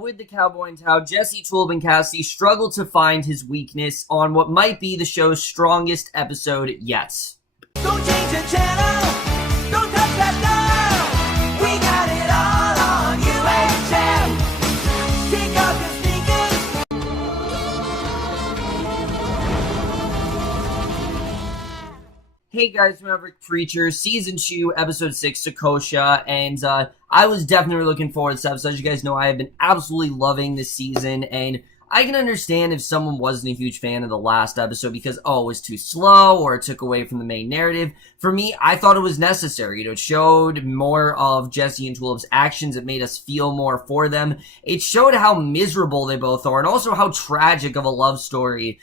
With the Cowboy and how Jesse, Tulip, and Cassie struggle to find his weakness on what might be the show's strongest episode yet. Don't change the channel, don't touch that dial. We got it all on UHM. Take off your sneakers. Hey guys, Maverick Preacher, Season 2, Episode 6, Sokosha, and I was definitely looking forward to this episode. As you guys know, I have been absolutely loving this season, and I can understand if someone wasn't a huge fan of the last episode because, it was too slow, or it took away from the main narrative. For me, I thought it was necessary. It showed more of Jesse and Tulip's actions. It made us feel more for them. It showed how miserable they both are, and also how tragic of a love story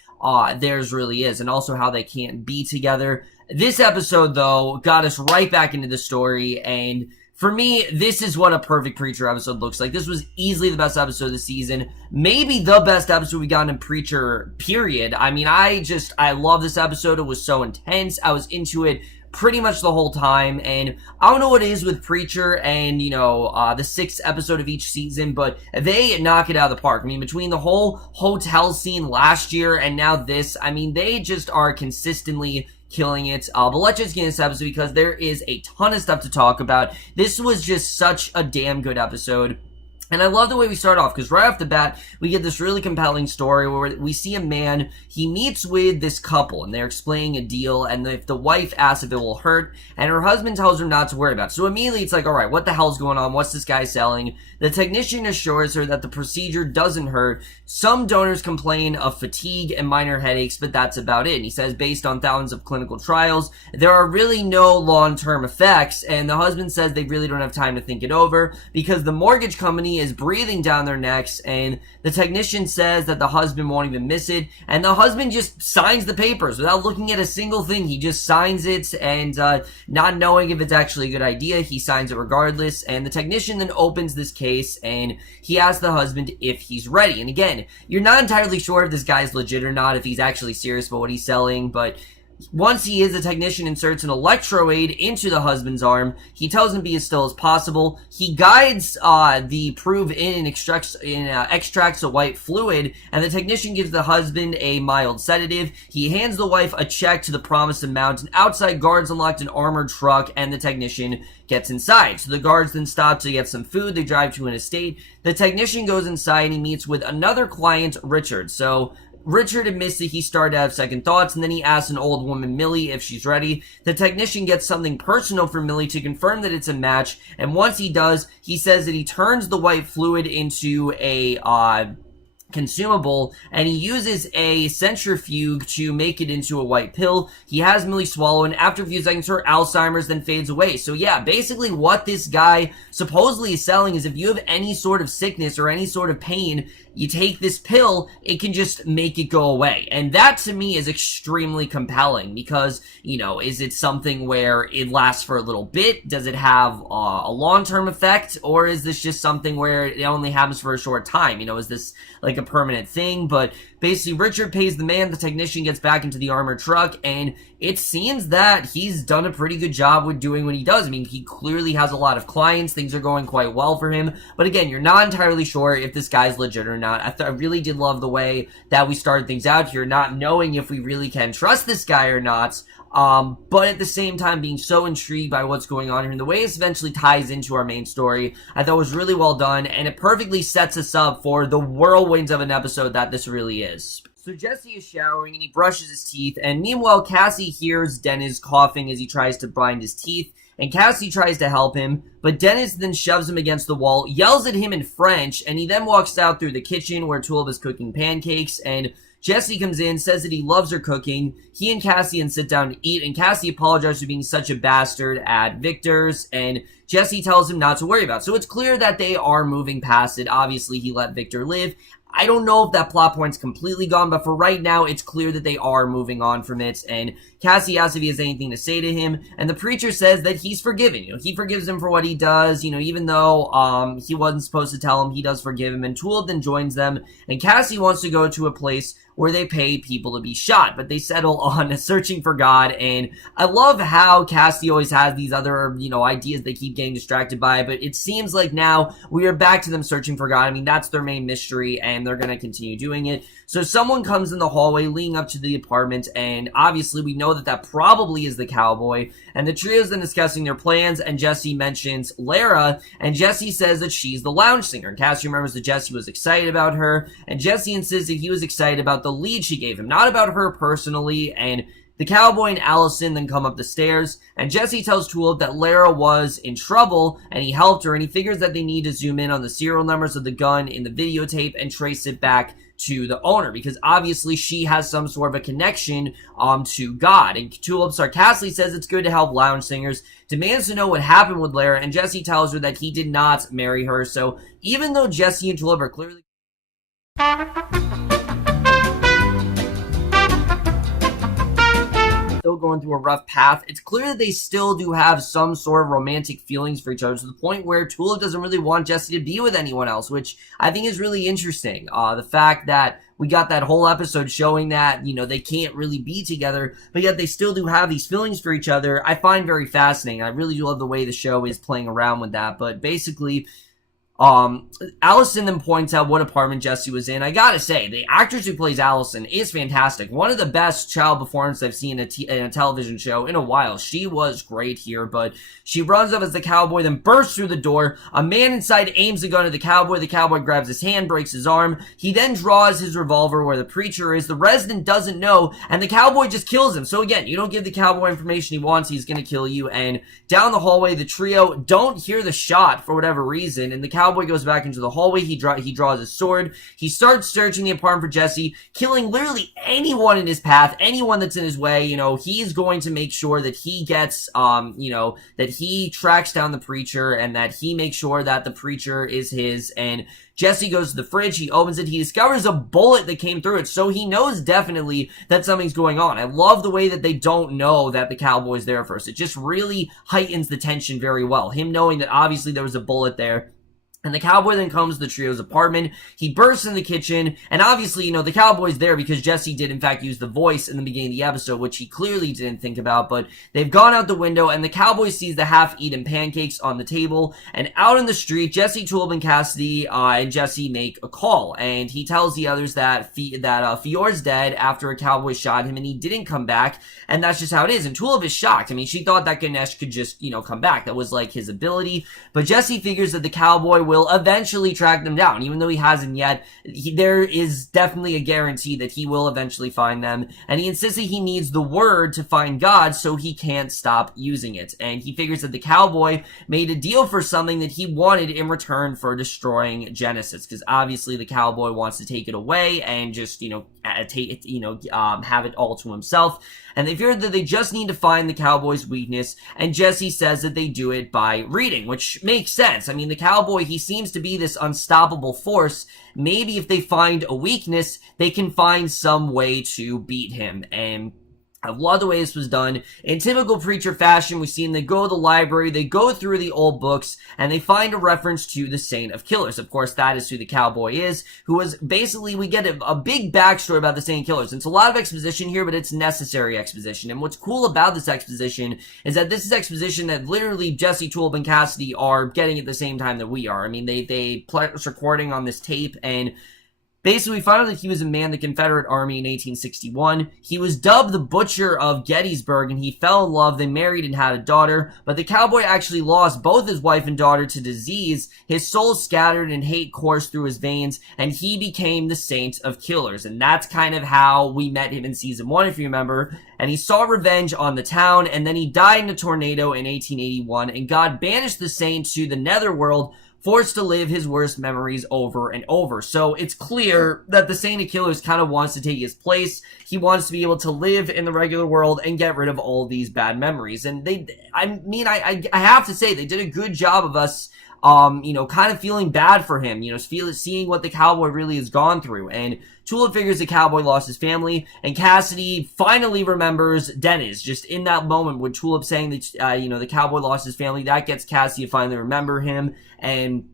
theirs really is, and also how they can't be together. This episode, though, got us right back into the story, and for me, this is what a perfect Preacher episode looks like. This was easily the best episode of the season. Maybe the best episode we got in Preacher, period. I mean, I love this episode. It was so intense. I was into it pretty much the whole time, and I don't know what it is with Preacher and, the 6th episode of each season, but they knock it out of the park. I mean, between the whole hotel scene last year and now this, I mean, they just are consistently killing it. But let's just get into this episode because there is a ton of stuff to talk about. This was just such a damn good episode. And I love the way we start off, because right off the bat, we get this really compelling story where we see a man, he meets with this couple, and they're explaining a deal, and if the wife asks if it will hurt, and her husband tells her not to worry about it. So immediately it's like, alright, what the hell's going on? What's this guy selling? The technician assures her that the procedure doesn't hurt. Some donors complain of fatigue and minor headaches, but that's about it. And he says, based on thousands of clinical trials, there are really no long-term effects, and the husband says they really don't have time to think it over, because the mortgage company is breathing down their necks, and the technician says that the husband won't even miss it, and the husband just signs the papers without looking at a single thing. He just signs it, and not knowing if it's actually a good idea, he signs it regardless. And the technician then opens this case, and he asks the husband if he's ready. And again, you're not entirely sure if this guy's legit or not, if he's actually serious about what he's selling, but once he is, the technician inserts an electrode into the husband's arm. He tells him to be as still as possible. He guides the probe in and extracts a white fluid, and the technician gives the husband a mild sedative. He hands the wife a check to the promised amount, and outside guards unlocked an armored truck, and the technician gets inside. So the guards then stop to get some food. They drive to an estate. The technician goes inside, and he meets with another client, Richard. So Richard admits that he started to have second thoughts, and then he asks an old woman, Millie, if she's ready. The technician gets something personal from Millie to confirm that it's a match, and once he does, he says that he turns the white fluid into a consumable, and he uses a centrifuge to make it into a white pill. He has Millie swallow, and after a few seconds, her Alzheimer's then fades away. So yeah, basically what this guy supposedly is selling is if you have any sort of sickness or any sort of pain, you take this pill, it can just make it go away. And that to me is extremely compelling because, is it something where it lasts for a little bit? Does it have a long-term effect? Or is this just something where it only happens for a short time? Is this like a permanent thing? But basically, Richard pays the man, the technician gets back into the armored truck, and it seems that he's done a pretty good job with doing what he does. I mean, he clearly has a lot of clients, things are going quite well for him, but again, you're not entirely sure if this guy's legit or not. I really did love the way that we started things out here, not knowing if we really can trust this guy or not, but at the same time being so intrigued by what's going on here, and the way this eventually ties into our main story, I thought was really well done, and it perfectly sets us up for the whirlwinds of an episode that this really is. So Jesse is showering, and he brushes his teeth, and meanwhile, Cassie hears Dennis coughing as he tries to bind his teeth, and Cassie tries to help him, but Dennis then shoves him against the wall, yells at him in French, and he then walks out through the kitchen where Tulip is cooking pancakes, and Jesse comes in, says that he loves her cooking. He and Cassie then sit down to eat, and Cassie apologizes for being such a bastard at Victor's, and Jesse tells him not to worry about it. So it's clear that they are moving past it. Obviously, he let Victor live. I don't know if that plot point's completely gone, but for right now, it's clear that they are moving on from it, and Cassie asks if he has anything to say to him, and the preacher says that he's forgiven. He forgives him for what he does, even though, he wasn't supposed to tell him, he does forgive him, and Tulip then joins them, and Cassie wants to go to a place where they pay people to be shot, but they settle on searching for God. And I love how Cassidy always has these other, ideas they keep getting distracted by, but it seems like now we are back to them searching for God. I mean, that's their main mystery, and they're going to continue doing it. So someone comes in the hallway leading up to the apartment, and obviously we know that probably is the cowboy, and the trio's then discussing their plans, and Jesse mentions Lara, and Jesse says that she's the lounge singer. And Cassidy remembers that Jesse was excited about her, and Jesse insists that he was excited about the lead she gave him, not about her personally. And the cowboy and Allison then come up the stairs, and Jesse tells Tulip that Lara was in trouble, and he helped her, and he figures that they need to zoom in on the serial numbers of the gun in the videotape and trace it back to the owner, because obviously she has some sort of a connection to God. And Tulip sarcastically says it's good to help lounge singers, demands to know what happened with Lara, and Jesse tells her that he did not marry her. So even though Jesse and Tulip are clearly still going through a rough path, it's clear that they still do have some sort of romantic feelings for each other, to the point where Tulip doesn't really want Jesse to be with anyone else, which I think is really interesting. The fact that we got that whole episode showing that, they can't really be together, but yet they still do have these feelings for each other, I find very fascinating. I really do love the way the show is playing around with that. But basically, Allison then points out what apartment Jesse was in. I gotta say, the actress who plays Allison is fantastic. One of the best child performances I've seen in a television show in a while. She was great here, but she runs up as the cowboy, then bursts through the door. A man inside aims a gun at the cowboy. The cowboy grabs his hand, breaks his arm. He then draws his revolver where the preacher is. The resident doesn't know, and the cowboy just kills him. So again, you don't give the cowboy information he wants, he's gonna kill you. And down the hallway, the trio don't hear the shot for whatever reason, and the cowboy goes back into the hallway. He draws his sword. He starts searching the apartment for Jesse, killing literally anyone in his path, anyone that's in his way. He's going to make sure that he gets, that he tracks down the preacher, and that he makes sure that the preacher is his. And Jesse goes to the fridge, he opens it, he discovers a bullet that came through it, so he knows definitely that something's going on. I love the way that they don't know that the cowboy's there first. It just really heightens the tension very well. Him knowing that obviously there was a bullet there. And the cowboy then comes to the trio's apartment. He bursts in the kitchen, and obviously, the cowboy's there because Jesse did in fact use the voice in the beginning of the episode, which he clearly didn't think about, but they've gone out the window, and the cowboy sees the half-eaten pancakes on the table. And out in the street, Jesse, Tulip, and Cassidy and Jesse make a call, and he tells the others that Fior's dead after a cowboy shot him, and he didn't come back, and that's just how it is. And Tulip is shocked. I mean, she thought that Ganesh could just, come back. That was like his ability, but Jesse figures that the cowboy will eventually track them down. Even though he hasn't yet, there is definitely a guarantee that he will eventually find them, and he insists that he needs the word to find God, so he can't stop using it. And he figures that the cowboy made a deal for something that he wanted in return for destroying Genesis, because obviously the cowboy wants to take it away and just, have it all to himself. And they fear that they just need to find the cowboy's weakness, and Jesse says that they do it by reading, which makes sense. I mean, the cowboy, he seems to be this unstoppable force. Maybe if they find a weakness, they can find some way to beat him. And I love the way this was done. In typical Preacher fashion, we've seen they go to the library, they go through the old books, and they find a reference to the Saint of Killers. Of course, that is who the cowboy is, who was basically, we get a big backstory about the Saint of Killers. It's a lot of exposition here, but it's necessary exposition. And what's cool about this exposition is that this is exposition that literally Jesse, Tulip, and Cassidy are getting at the same time that we are. I mean, they plus recording on this tape, and basically, we found out that he was a man in the Confederate Army in 1861. He was dubbed the Butcher of Gettysburg, and he fell in love. They married and had a daughter, but the cowboy actually lost both his wife and daughter to disease. His soul scattered and hate coursed through his veins, and he became the Saint of Killers. And that's kind of how we met him in season 1, if you remember. And he sought revenge on the town, and then he died in a tornado in 1881, and God banished the Saint to the netherworld, forced to live his worst memories over and over. So it's clear that the Saint of Killers kind of wants to take his place. He wants to be able to live in the regular world and get rid of all these bad memories. And I have to say, they did a good job of us, kind of feeling bad for him, seeing what the cowboy really has gone through. And Tulip figures the cowboy lost his family, and Cassidy finally remembers Dennis. Just in that moment when Tulip saying that, the cowboy lost his family, that gets Cassidy to finally remember him. And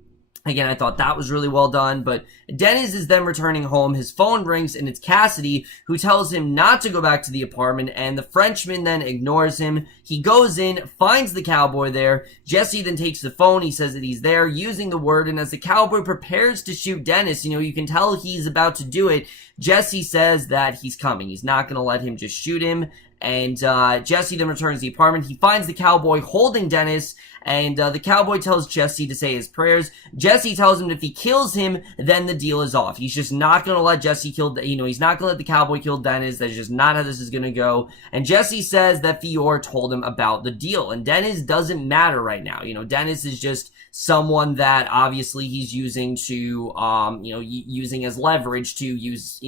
Again, I thought that was really well done, but Dennis is then returning home. His phone rings, and it's Cassidy, who tells him not to go back to the apartment, and the Frenchman then ignores him. He goes in, finds the cowboy there. Jesse then takes the phone. He says that he's there, using the word, and as the cowboy prepares to shoot Dennis, you can tell he's about to do it. Jesse says that he's coming. He's not going to let him just shoot him. And Jesse then returns to the apartment. He finds the cowboy holding Dennis, and the cowboy tells Jesse to say his prayers. Jesse tells him if he kills him, then the deal is off. He's just not going to let Jesse kill, he's not going to let the cowboy kill Dennis. That's just not how this is going to go. And Jesse says that Fior told him about the deal, and Dennis doesn't matter right now. Dennis is just someone that obviously he's using to, using as leverage to use,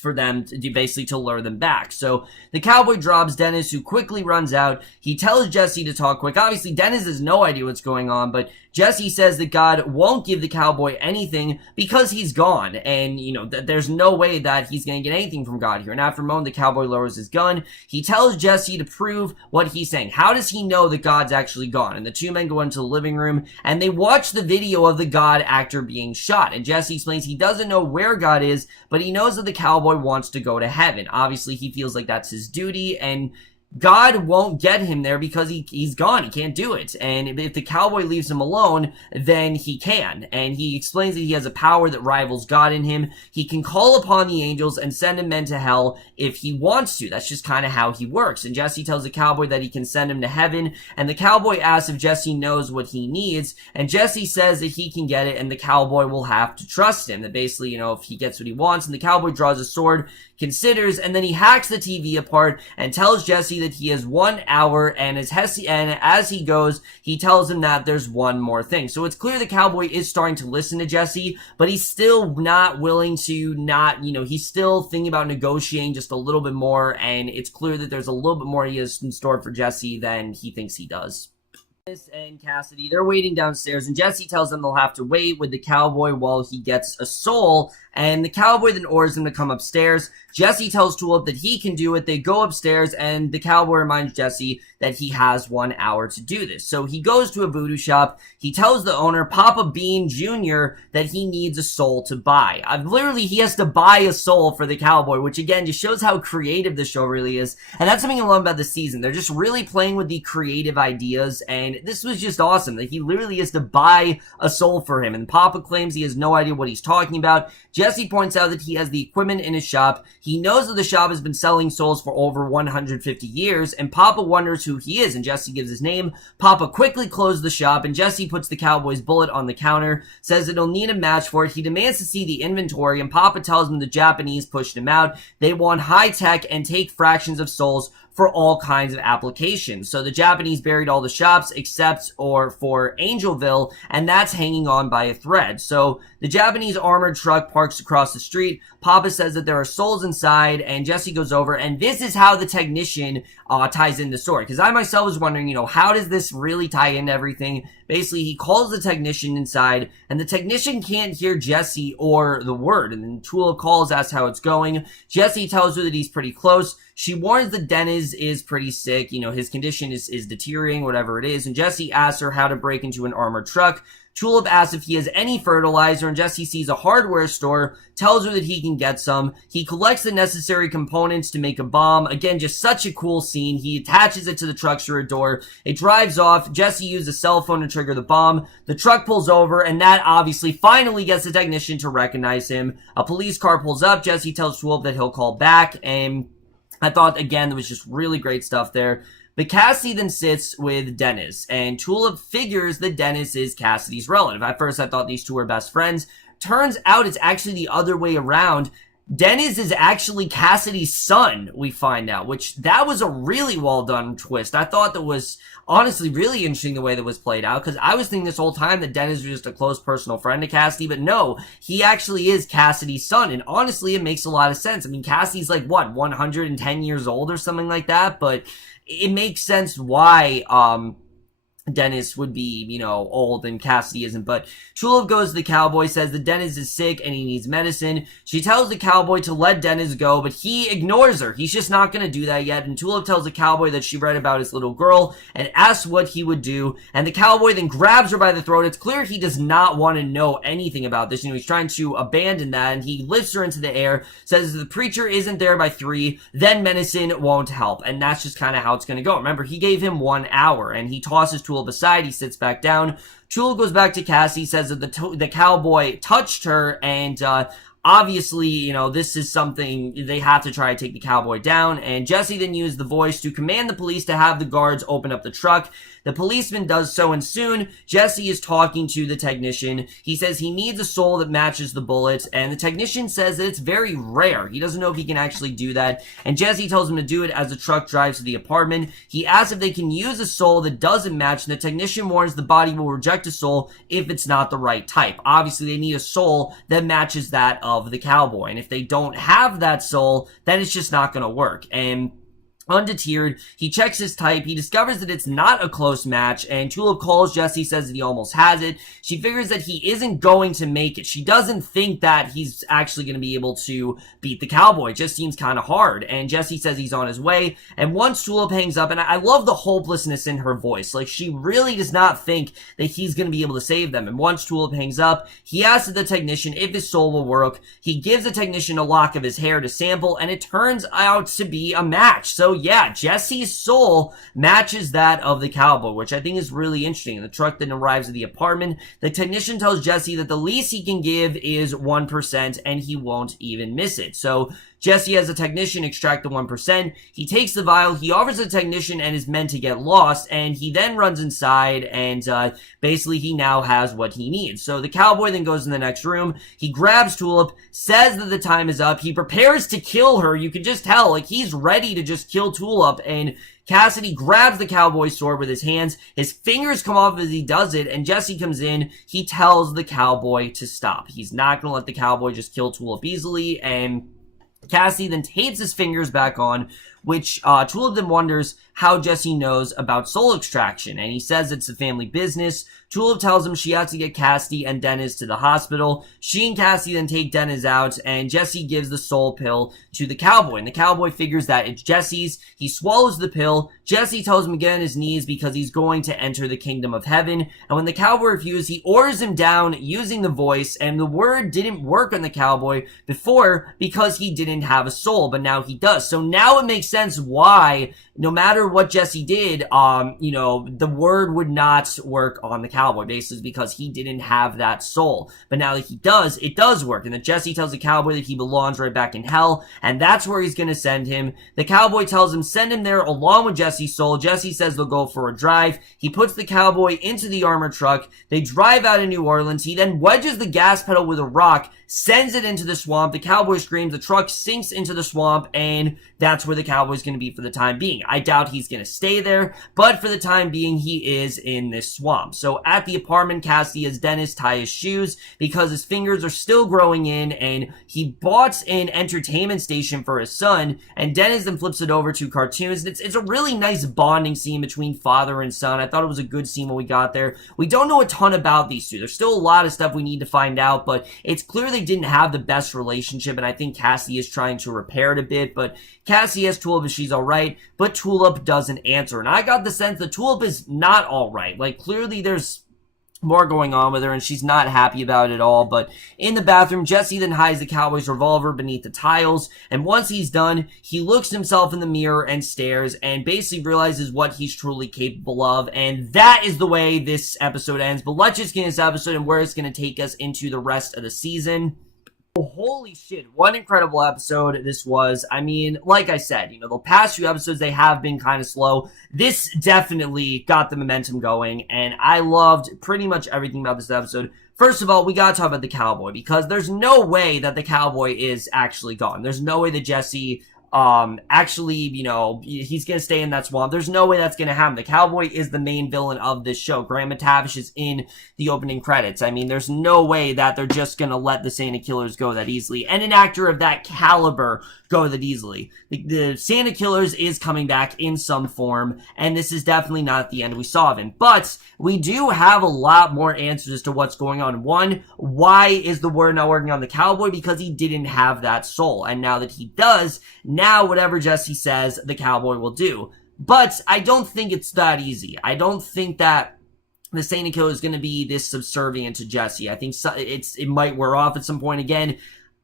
for them to basically to lure them back. So the cowboy drops Dennis, who quickly runs out. He tells Jesse to talk quick. Obviously, Dennis has no idea what's going on, but Jesse says that God won't give the cowboy anything because he's gone. And, there's no way that he's going to get anything from God here. And after a moment, the cowboy lowers his gun. He tells Jesse to prove what he's saying. How does he know that God's actually gone? And the two men go into the living room, and they watch the video of the God actor being shot. And Jesse explains he doesn't know where God is, but he knows that the cowboy wants to go to heaven. Obviously, he feels like that's his duty, and God won't get him there because he's gone. He can't do it. And if the cowboy leaves him alone, then he can. And he explains that he has a power that rivals God in him. He can call upon the angels and send men to hell if he wants to. That's just kind of how he works. And Jesse tells the cowboy that he can send him to heaven. And the cowboy asks if Jesse knows what he needs. And Jesse says that he can get it, and the cowboy will have to trust him. That basically, if he gets what he wants, and the cowboy draws a sword, considers, and then he hacks the TV apart and tells Jesse that he has 1 hour, and as he goes, he tells him that there's one more thing. So it's clear the cowboy is starting to listen to Jesse, but he's still not willing to he's still thinking about negotiating just a little bit more, and it's clear that there's a little bit more he has in store for Jesse than he thinks he does. And Cassidy, they're waiting downstairs, and Jesse tells them they'll have to wait with the cowboy while he gets a soul, and the cowboy then orders them to come upstairs. Jesse tells Tulip that he can do it. They go upstairs, and the cowboy reminds Jesse that he has 1 hour to do this. So he goes to a voodoo shop. He tells the owner, Papa Bean Jr., that he needs a soul to buy. Literally, he has to buy a soul for the cowboy, which again just shows how creative the show really is. And that's something I love about this season. They're just really playing with the creative ideas, and this was just awesome that he literally has to buy a soul for him. And Papa claims he has no idea what he's talking about. Jesse points out that he has the equipment in his shop. He knows that the shop has been selling souls for over 150 years, and Papa wonders who he is, and Jesse gives his name. Papa quickly closes the shop, and Jesse puts the cowboy's bullet on the counter, says that he'll need a match for it. He demands to see the inventory, and Papa tells him the Japanese pushed him out. They want high tech and take fractions of souls for all kinds of applications. So the Japanese buried all the shops except for Angelville, and that's hanging on by a thread. So the Japanese armored truck parks across the street. Papa says that there are souls inside, and Jesse goes over, and this is how the technician ties in the story. Because I myself was wondering, how does this really tie into everything? Basically, he calls the technician inside, and the technician can't hear Jesse or the word. And then Tulip calls, asks how it's going. Jesse tells her that he's pretty close. She warns that Dennis is pretty sick. His condition is deteriorating, whatever it is. And Jesse asks her how to break into an armored truck. Tulip asks if he has any fertilizer, and Jesse sees a hardware store, tells her that he can get some. He collects the necessary components to make a bomb. Again, just such a cool scene. He attaches it to the truck's rear door. It drives off. Jesse uses a cell phone to trigger the bomb. The truck pulls over, and that obviously finally gets the technician to recognize him. A police car pulls up. Jesse tells Tulip that he'll call back, and I thought, again, there was just really great stuff there. But Cassidy then sits with Dennis, and Tulip figures that Dennis is Cassidy's relative. At first, I thought these two were best friends. Turns out it's actually the other way around. Dennis is actually Cassidy's son, we find out, which that was a really well done twist. I thought that was honestly really interesting the way that was played out, because I was thinking this whole time that Dennis was just a close personal friend to Cassidy, but no, he actually is Cassidy's son, and honestly, it makes a lot of sense. I mean, Cassidy's 110 years old or something like that, but it makes sense why, Dennis would be, old and Cassidy isn't. But Tulip goes to the cowboy, says that Dennis is sick and he needs medicine. She tells the cowboy to let Dennis go, but he ignores her. He's just not going to do that yet. And Tulip tells the cowboy that she read about his little girl and asks what he would do. And the cowboy then grabs her by the throat. It's clear he does not want to know anything about this. He's trying to abandon that, and he lifts her into the air, says if the preacher isn't there by 3, then medicine won't help. And that's just kind of how it's going to go. Remember, he gave him 1 hour, and he tosses Tulip aside. He sits back down. Tulip goes back to Cassie, says that the cowboy touched her, and obviously, this is something they have to try to take the cowboy down. And Jesse then used the voice to command the police to have the guards open up the truck. The policeman does so, and soon Jesse is talking to the technician. He says he needs a soul that matches the bullet, and the technician says that it's very rare. He doesn't know if he can actually do that, and Jesse tells him to do it as the truck drives to the apartment. He asks if they can use a soul that doesn't match, and the technician warns the body will reject a soul if it's not the right type. Obviously, they need a soul that matches that of the cowboy, and if they don't have that soul, then it's just not going to work. And undeterred, he checks his type. He discovers that it's not a close match, and Tulip calls Jesse, says that he almost has it. She figures that he isn't going to make it. She doesn't think that he's actually going to be able to beat the cowboy. It just seems kind of hard, and Jesse says he's on his way. And once Tulip hangs up, and I love the hopelessness in her voice, like she really does not think that he's going to be able to save them. And once Tulip hangs up, he asks the technician if his soul will work. He gives the technician a lock of his hair to sample, and it turns out to be a match. So yeah, Jesse's soul matches that of the cowboy, which I think is really interesting. The truck then arrives at the apartment. The technician tells Jesse that the least he can give is 1%, and he won't even miss it. So Jesse has the technician extract the 1%. He takes the vial, he offers the technician and is meant to get lost, and he then runs inside, and basically he now has what he needs. So the cowboy then goes in the next room. He grabs Tulip, says that the time is up. He prepares to kill her. You can just tell, like, he's ready to just kill Tulip, and Cassidy grabs the cowboy's sword with his hands. His fingers come off as he does it, and Jesse comes in. He tells the cowboy to stop. He's not going to let the cowboy just kill Tulip easily, and Cassie then tapes his fingers back on, which Tulip then wonders how Jesse knows about soul extraction, and he says it's a family business. Tulip tells him she has to get Cassie and Dennis to the hospital. She and Cassie then take Dennis out, and Jesse gives the soul pill to the cowboy, and the cowboy figures that it's Jesse's. He swallows the pill. Jesse tells him to get on his knees because he's going to enter the kingdom of heaven, and when the cowboy refuses, he orders him down using the voice, and the word didn't work on the cowboy before because he didn't have a soul, but now he does. So now it makes sense why, no matter what Jesse did, the word would not work on the cowboy, basically because he didn't have that soul. But now that he does, it does work. And then Jesse tells the cowboy that he belongs right back in hell, and that's where he's going to send him. The cowboy tells him send him there along with Jesse's soul. Jesse says they'll go for a drive. He puts the cowboy into the armored truck. They drive out of New Orleans. He then wedges the gas pedal with a rock, sends it into the swamp. The cowboy screams. The truck sinks into the swamp, and that's where the cowboy's going to be for the time being. I doubt he's going to stay there, but for the time being, he is in this swamp. So at the apartment, Cassie has Dennis tie his shoes because his fingers are still growing in, and he bought an entertainment station for his son, and Dennis then flips it over to cartoons. It's a really nice bonding scene between father and son. I thought it was a good scene when we got there. We don't know a ton about these two. There's still a lot of stuff we need to find out, but it's clear they didn't have the best relationship, and I think Cassie is trying to repair it a bit, but Cassie asks Tulip if she's alright, but Tulip doesn't answer, and I got the sense that Tulip is not alright. Like, clearly there's more going on with her, and she's not happy about it at all. But in the bathroom, Jesse then hides the cowboy's revolver beneath the tiles, and once he's done, he looks himself in the mirror and stares, and basically realizes what he's truly capable of, and that is the way this episode ends. But let's just get into this episode and where it's going to take us into the rest of the season. Holy shit, what an incredible episode this was. I mean, like I said, the past few episodes, they have been kind of slow. This definitely got the momentum going, and I loved pretty much everything about this episode. First of all, we gotta talk about the cowboy, because there's no way that the cowboy is actually gone. There's no way that Jesse actually, he's gonna stay in that swamp. There's no way that's gonna happen. The cowboy is the main villain of this show. Graham McTavish is in the opening credits. I mean, there's no way that they're just gonna let the Santa Killers go that easily, and an actor of that caliber go that easily. The Santa Killers is coming back in some form, and this is definitely not the end we saw of him. But we do have a lot more answers as to what's going on. One, why is the word not working on the cowboy? Because he didn't have that soul, and now that he does, now whatever Jesse says, the cowboy will do. But I don't think it's that easy. I don't think that the Santa Killer is going to be this subservient to Jesse. I think it might wear off at some point again.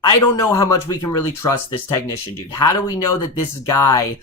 I don't know how much we can really trust this technician dude. How do we know that this guy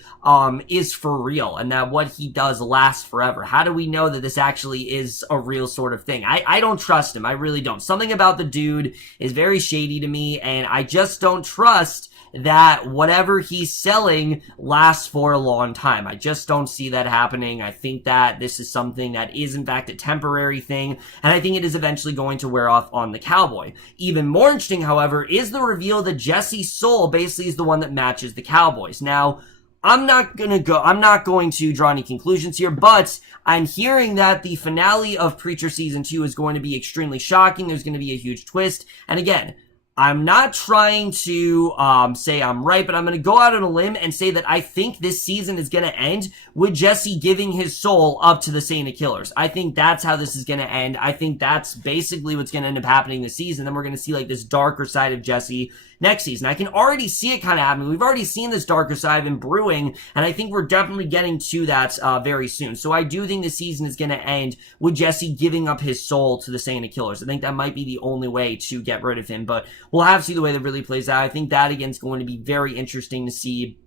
is for real and that what he does lasts forever? How do we know that this actually is a real sort of thing? I don't trust him. I really don't. Something about the dude is very shady to me, and I just don't trust that whatever he's selling lasts for a long time. I just don't see that happening. I think that this is something that is in fact a temporary thing, and I think it is eventually going to wear off on the cowboy. Even more interesting, however, is the reveal that Jesse's soul basically is the one that matches the cowboy's. Now, I'm not going to draw any conclusions here, but I'm hearing that the finale of Preacher Season 2 is going to be extremely shocking. There's going to be a huge twist, and again, I'm not trying to say I'm right, but I'm going to go out on a limb and say that I think this season is going to end with Jesse giving his soul up to the Santa Killers. I think that's how this is going to end. I think that's basically what's going to end up happening this season. Then we're going to see like this darker side of Jesse next season. I can already see it kind of happening. We've already seen this darker side of him brewing, and I think we're definitely getting to that very soon. So I do think the season is going to end with Jesse giving up his soul to the Santa Killers. I think that might be the only way to get rid of him, but we'll have to see the way that really plays out. I think that, again, is going to be very interesting to see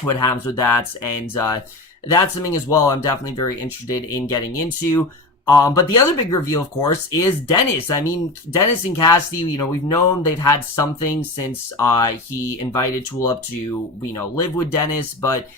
what happens with that, and that's something as well I'm definitely very interested in getting into. But the other big reveal, of course, is Dennis. I mean, Dennis and Cassidy, we've known they've had something since he invited Tulip to, live with Dennis, but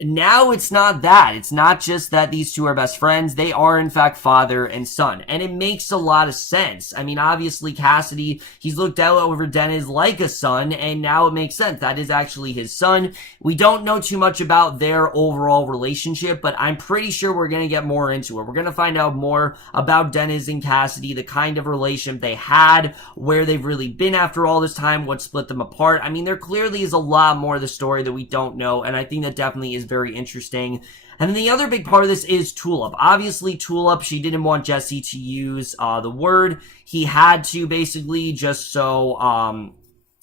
now it's not that. It's not just that these two are best friends. They are, in fact, father and son. And it makes a lot of sense. I mean, obviously, Cassidy, he's looked out over Dennis like a son, and now it makes sense. That is actually his son. We don't know too much about their overall relationship, but I'm pretty sure we're going to get more into it. We're going to find out more about Dennis and Cassidy, the kind of relationship they had, where they've really been after all this time, what split them apart. I mean, there clearly is a lot more of the story that we don't know, and I think that definitely is very interesting. And then the other big part of this is Tulip. Obviously, Tulip, she didn't want Jesse to use the word. He had to basically just so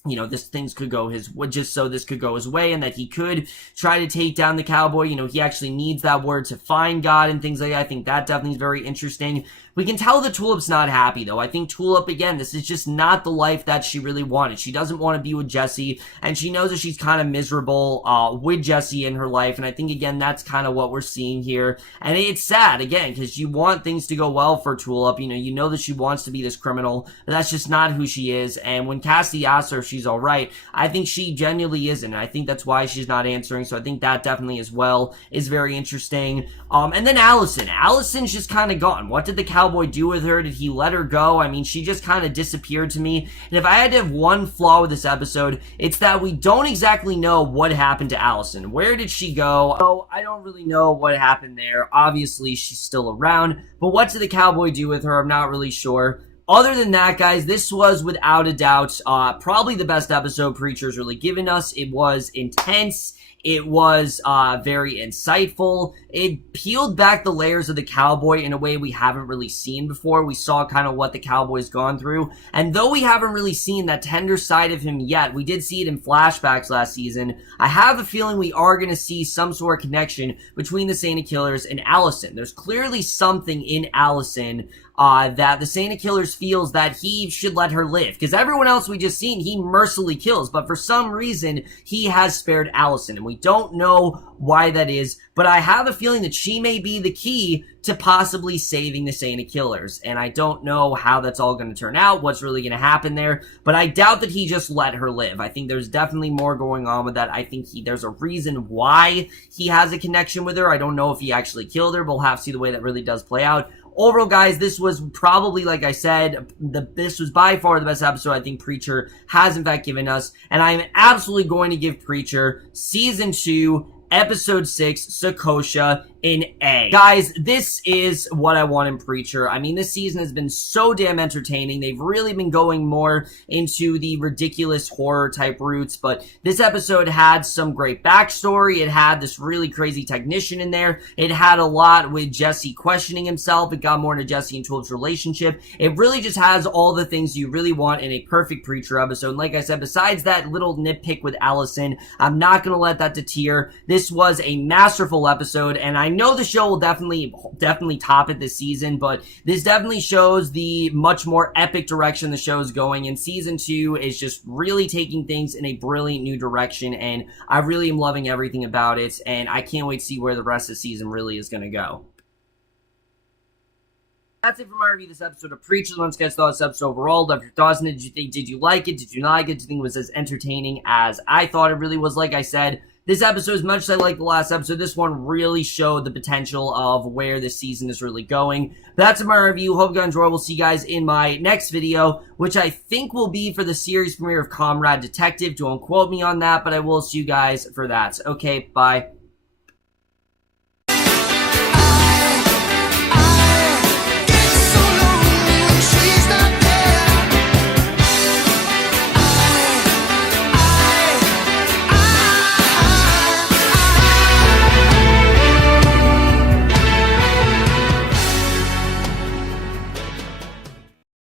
this things could go just so this could go his way, and that he could try to take down the cowboy. He actually needs that word to find God and things like that. I think that definitely is very interesting. We can tell that Tulip's not happy, though. I think Tulip, again, this is just not the life that she really wanted. She doesn't want to be with Jesse, and she knows that she's kind of miserable with Jesse in her life, and I think, again, that's kind of what we're seeing here. And it's sad, again, because you want things to go well for Tulip. You know that she wants to be this criminal, but that's just not who she is. And when Cassie asks her if she's all right, I think she genuinely isn't, and I think that's why she's not answering, so I think that definitely as well is very interesting. And then Allison. Allison's just kind of gone. What did the cowboy do with her? Did he let her go? I mean, she just kind of disappeared to me. And if I had to have one flaw with this episode, it's that we don't exactly know what happened to Allison. Where did she go? Oh, I don't really know what happened there. Obviously, she's still around. But what did the cowboy do with her? I'm not really sure. Other than that, guys, this was without a doubt probably the best episode Preacher's really given us. It was intense. It was very insightful. It peeled back the layers of the cowboy in a way we haven't really seen before. We saw kind of what the cowboy's gone through. And though we haven't really seen that tender side of him yet, we did see it in flashbacks last season. I have a feeling we are going to see some sort of connection between the Santa Killers and Allison. There's clearly something in Allison that the Santa Killers feels that he should let her live. Because everyone else we just seen, he mercilessly kills. But for some reason, he has spared Allison. And we don't know why that is. But I have a feeling that she may be the key to possibly saving the Santa Killers. And I don't know how that's all going to turn out, what's really going to happen there. But I doubt that he just let her live. I think there's definitely more going on with that. I think there's a reason why he has a connection with her. I don't know if he actually killed her, but we'll have to see the way that really does play out. overall, guys, this was probably, like I said, this was by far the best episode I think Preacher has in fact given us, and I am absolutely going to give Preacher Season 2, Episode 6, Sokosha, an A. Guys, this is what I want in Preacher. I mean, this season has been so damn entertaining. They've really been going more into the ridiculous horror type roots, but this episode had some great backstory. It had this really crazy technician in there. It had a lot with Jesse questioning himself. It got more into Jesse and Tulip's relationship. It really just has all the things you really want in a perfect Preacher episode. And like I said, besides that little nitpick with Allison, I'm not going to let that deter. This was a masterful episode, and I know the show will definitely top it this season, but this definitely shows the much more epic direction the show is going, and Season 2 is just really taking things in a brilliant new direction, and I really am loving everything about it, and I can't wait to see where the rest of the season really is going to go. That's it for my review of this episode of Preacher. Let's get thoughts this episode overall. Love your thoughts on it. Did you like it? Did you not like it? Did you think it was as entertaining as I thought it really was? Like I said, this episode, as much as I like the last episode, this one really showed the potential of where this season is really going. That's my review. Hope you guys enjoy. We'll see you guys in my next video, which I think will be for the series premiere of Comrade Detective. Don't quote me on that, but I will see you guys for that. Okay, bye.